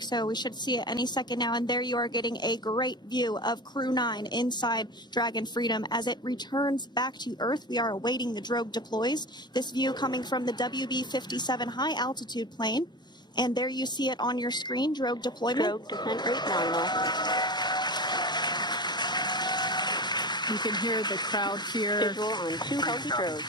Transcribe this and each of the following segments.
So we should see it any second now. And there you are getting a great view of Crew 9 inside Dragon Freedom as it returns back to Earth. We are awaiting the drogue deploys. This view coming from the WB-57 high altitude plane. And there you see it on your screen, drogue deployment. Drogue descent rate nominal. You can hear the crowd here. Visual on 2 healthy drogues.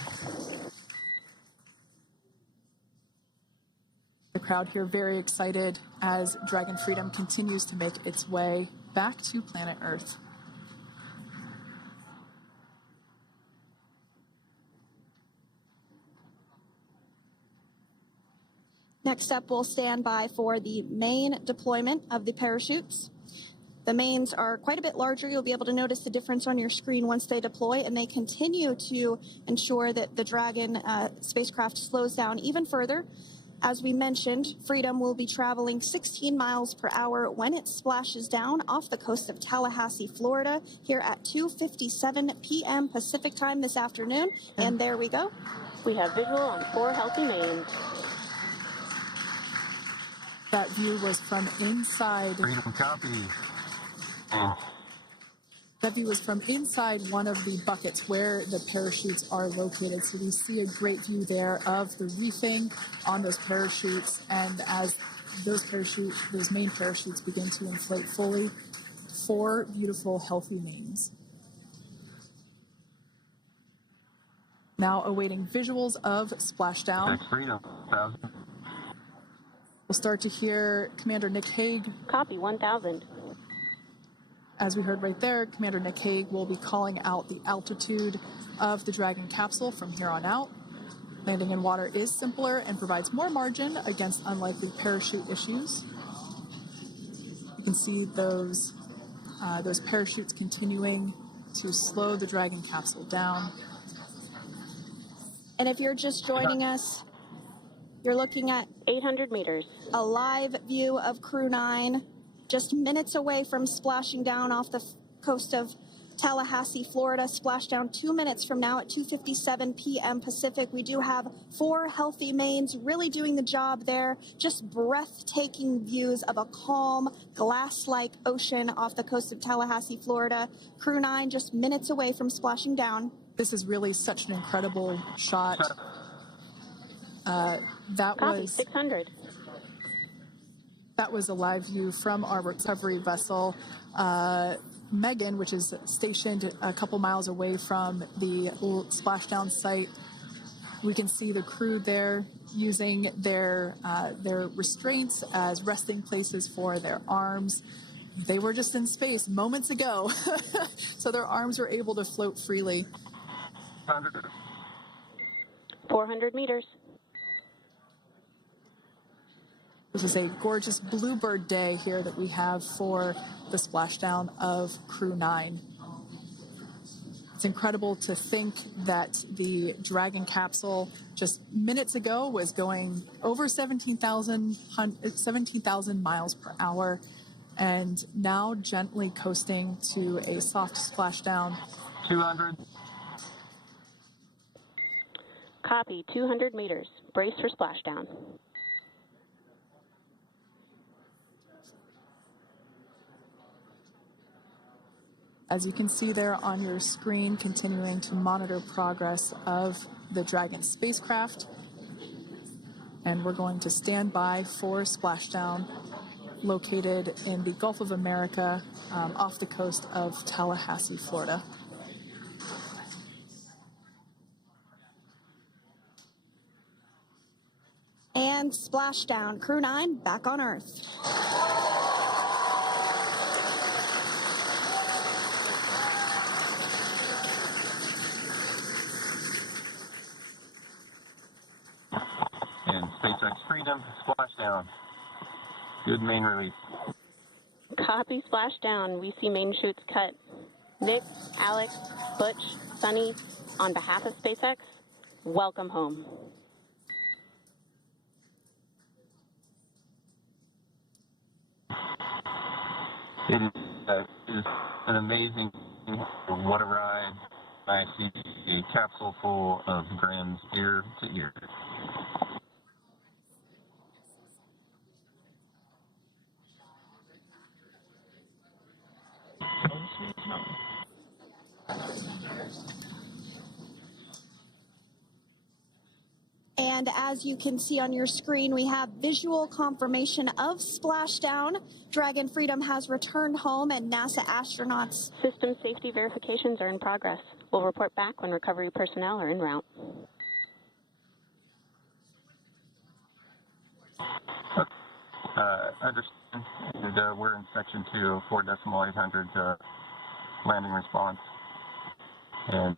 The crowd here very excited as Dragon Freedom continues to make its way back to planet Earth. Next up, we'll stand by for the main deployment of the parachutes. The mains are quite a bit larger. You'll be able to notice the difference on your screen once they deploy, and they continue to ensure that the Dragon spacecraft slows down even further. As we mentioned, Freedom will be traveling 16 miles per hour when it splashes down off the coast of Tallahassee, Florida, here at 2:57 p.m. Pacific time this afternoon. And there we go. We have visual on 4 healthy mains. That view was from inside. Freedom copy. That view was from inside one of the buckets where the parachutes are located. So we see a great view there of the reefing on those parachutes. And as those main parachutes begin to inflate fully, 4 beautiful, healthy mains. Now awaiting visuals of splashdown. Freedom. We'll start to hear Commander Nick Hague. Copy 1000. As we heard right there, Commander Nick Hague will be calling out the altitude of the Dragon capsule from here on out. Landing in water is simpler and provides more margin against unlikely parachute issues. You can see those parachutes continuing to slow the Dragon capsule down. And if you're just joining us, you're looking at 800 meters. A live view of Crew 9. Just minutes away from splashing down off the coast of Tallahassee, Florida. Splashdown 2 minutes from now at 2:57 p.m. Pacific. We do have 4 healthy mains really doing the job there. Just breathtaking views of a calm, glass-like ocean off the coast of Tallahassee, Florida. Crew 9 just minutes away from splashing down. This is really such an incredible shot. Copy 600. That was a live view from our recovery vessel, Megan, which is stationed a couple miles away from the splashdown site. We can see the crew there using their restraints as resting places for their arms. They were just in space moments ago, so their arms were able to float freely. 400 meters. This is a gorgeous bluebird day here that we have for the splashdown of Crew 9. It's incredible to think that the Dragon capsule just minutes ago was going over 17,000 miles per hour and now gently coasting to a soft splashdown. 200. Copy 200 meters. Brace for splashdown. As you can see there on your screen, continuing to monitor progress of the Dragon spacecraft. And we're going to stand by for splashdown located in the Gulf of America off the coast of Tallahassee, Florida. And splashdown. Crew 9 back on Earth. SpaceX Freedom, splashdown. Good main release. Copy splashdown. We see main chutes cut. Nick, Alex, Butch, Sunny, on behalf of SpaceX, welcome home. It is an amazing, what a ride. I see a capsule full of grins ear to ear. And as you can see on your screen, we have visual confirmation of splashdown. Dragon Freedom has returned home, and NASA astronauts. System safety verifications are in progress. We'll report back when recovery personnel are en route. Understand. And, we're in section 2, 4.800 landing response. And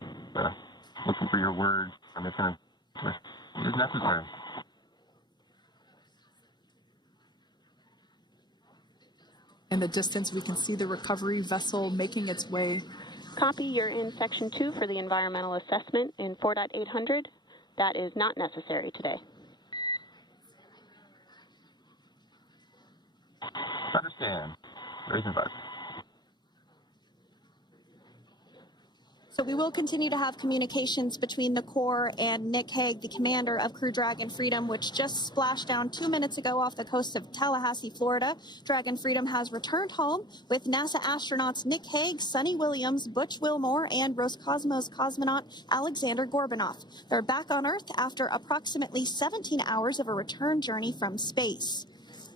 looking for your word on if it is necessary. In the distance, we can see the recovery vessel making its way. Copy, you're in section 2 for the environmental assessment in 4.800. That is not necessary today. Understand. Raising 5. So we will continue to have communications between the Corps and Nick Hague, the commander of Crew Dragon Freedom, which just splashed down 2 minutes ago off the coast of Tallahassee, Florida. Dragon Freedom has returned home with NASA astronauts Nick Hague, Sonny Williams, Butch Wilmore, and Roscosmos cosmonaut Alexander Gorbanov. They're back on Earth after approximately 17 hours of a return journey from space.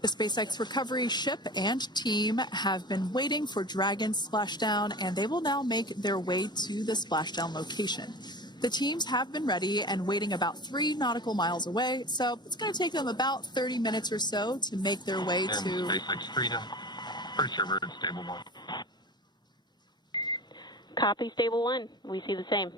The SpaceX recovery ship and team have been waiting for Dragon's splashdown, and they will now make their way to the splashdown location. The teams have been ready and waiting about 3 nautical miles away, so it's going to take them about 30 minutes or so to make their way And to SpaceX Freedom. Pretty sure we're in stable 1. Copy, stable 1. We see the same.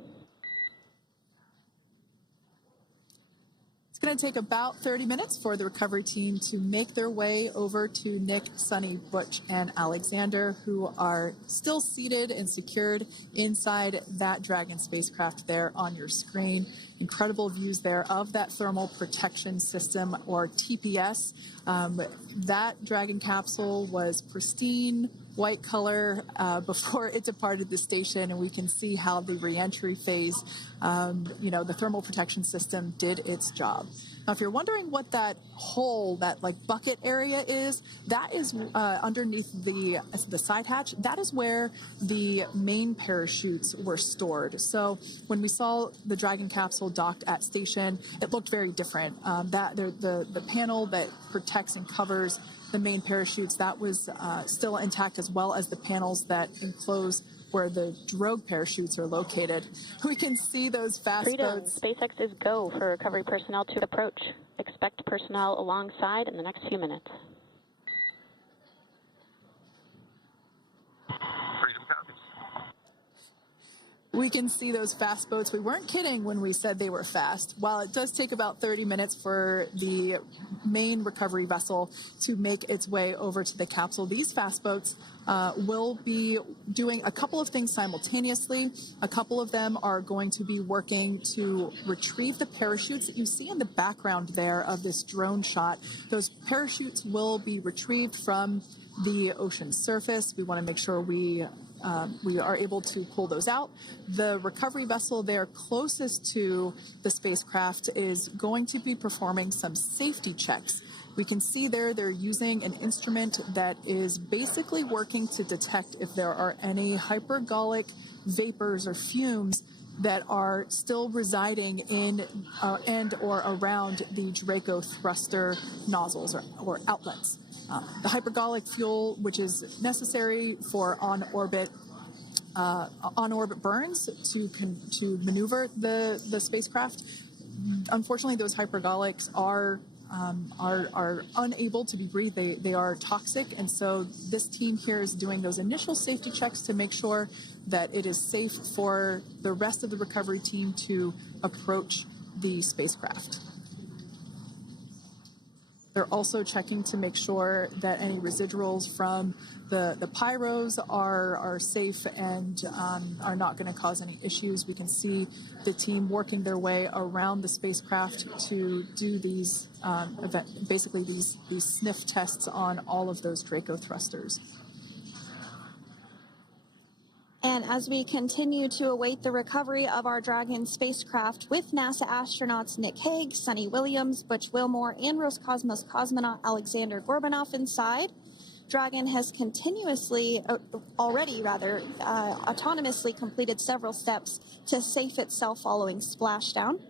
It's going to take about 30 minutes for the recovery team to make their way over to Nick, Sonny, Butch, and Alexander, who are still seated and secured inside that Dragon spacecraft there on your screen. Incredible views there of that thermal protection system, or TPS. That Dragon capsule was pristine, white color before it departed the station, and we can see how the reentry phase, the thermal protection system did its job. Now, if you're wondering what that hole, that like bucket area is, that is underneath the side hatch. That is where the main parachutes were stored. So when we saw the Dragon capsule docked at station, it looked very different. The panel that protects and covers the main parachutes, that was still intact, as well as the panels that enclose where the drogue parachutes are located. We can see those fast Freedom, boats. SpaceX is go for recovery personnel to approach. Expect personnel alongside in the next few minutes. Freedom copies. We can see those fast boats. We weren't kidding when we said they were fast. While it does take about 30 minutes for the main recovery vessel to make its way over to the capsule, these fast boats will be doing a couple of things simultaneously. A couple of them are going to be working to retrieve the parachutes that you see in the background there of this drone shot. Those parachutes will be retrieved from the ocean surface. We want to make sure we are able to pull those out. The recovery vessel there closest to the spacecraft is going to be performing some safety checks. We can see there they're using an instrument that is basically working to detect if there are any hypergolic vapors or fumes that are still residing in and or around the Draco thruster nozzles or outlets. The hypergolic fuel, which is necessary for on-orbit burns to maneuver the spacecraft. Unfortunately, those hypergolics are unable to be breathed. They are toxic, and so this team here is doing those initial safety checks to make sure that it is safe for the rest of the recovery team to approach the spacecraft. They're also checking to make sure that any residuals from the pyros are safe and are not going to cause any issues. We can see the team working their way around the spacecraft to do these these sniff tests on all of those Draco thrusters. And as we continue to await the recovery of our Dragon spacecraft with NASA astronauts Nick Hague, Sonny Williams, Butch Wilmore, and Roscosmos cosmonaut Alexander Gorbanov inside, Dragon has autonomously completed several steps to safe itself following splashdown.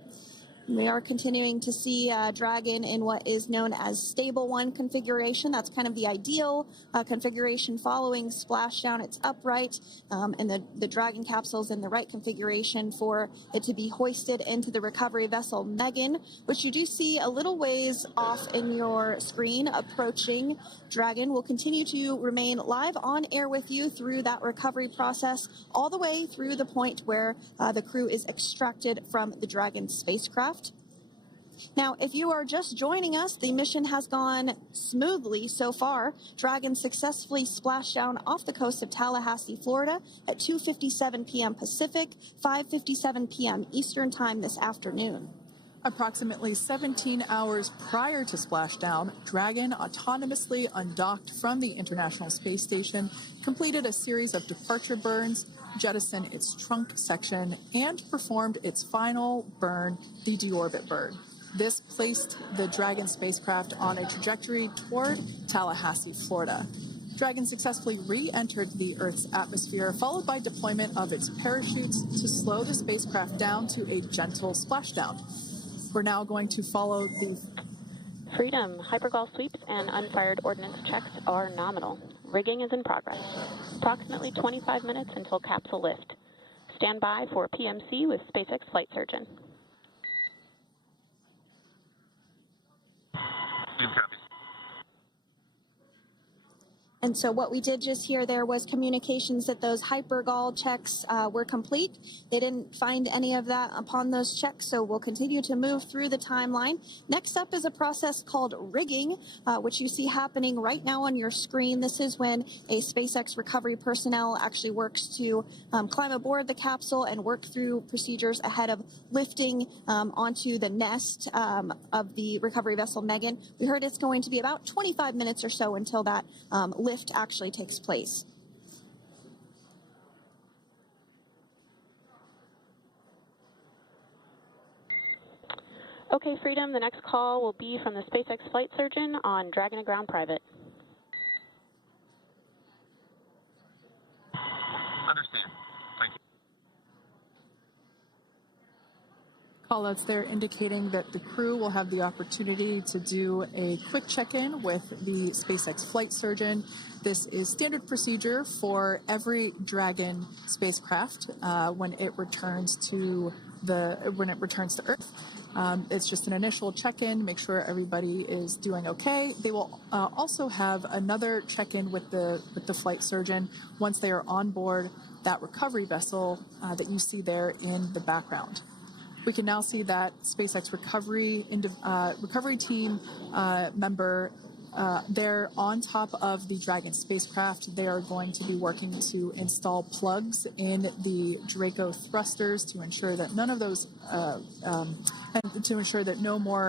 We are continuing to see Dragon in what is known as stable 1 configuration. That's kind of the ideal configuration following splashdown. It's upright, and the Dragon capsule is in the right configuration for it to be hoisted into the recovery vessel Megan, which you do see a little ways off in your screen approaching. Dragon will continue to remain live on air with you through that recovery process, all the way through the point where the crew is extracted from the Dragon spacecraft. Now, if you are just joining us, the mission has gone smoothly so far. Dragon successfully splashed down off the coast of Tallahassee, Florida at 2:57 p.m. Pacific, 5:57 p.m. Eastern Time this afternoon. Approximately 17 hours prior to splashdown, Dragon autonomously undocked from the International Space Station, completed a series of departure burns, jettisoned its trunk section, and performed its final burn, the deorbit burn. This placed the Dragon spacecraft on a trajectory toward Tallahassee, Florida. Dragon successfully re-entered the Earth's atmosphere, followed by deployment of its parachutes to slow the spacecraft down to a gentle splashdown. We're now going to follow the Freedom. Hypergol sweeps and unfired ordnance checks are nominal. Rigging is in progress. Approximately 25 minutes until capsule lift. Stand by for PMC with SpaceX flight surgeon. And so what we did just hear there was communications that those hypergol checks were complete. They didn't find any of that upon those checks, so we'll continue to move through the timeline. Next up is a process called rigging, which you see happening right now on your screen. This is when a SpaceX recovery personnel actually works to climb aboard the capsule and work through procedures ahead of lifting onto the nest of the recovery vessel Megan. We heard it's going to be about 25 minutes or so until that lift actually takes place. Okay, Freedom, the next call will be from the SpaceX flight surgeon on Dragon to Ground Private. Understand. Thank you. callouts there indicating that the crew will have the opportunity to do a quick check-in with the SpaceX flight surgeon. This is standard procedure for every Dragon spacecraft when it returns to Earth. It's just an initial check-in, make sure everybody is doing okay. They will also have another check-in with the flight surgeon once they are on board that recovery vessel that you see there in the background. We can now see that SpaceX recovery team member they're on top of the Dragon spacecraft. They are going to be working to install plugs in the Draco thrusters to ensure that none of those, and to ensure that no more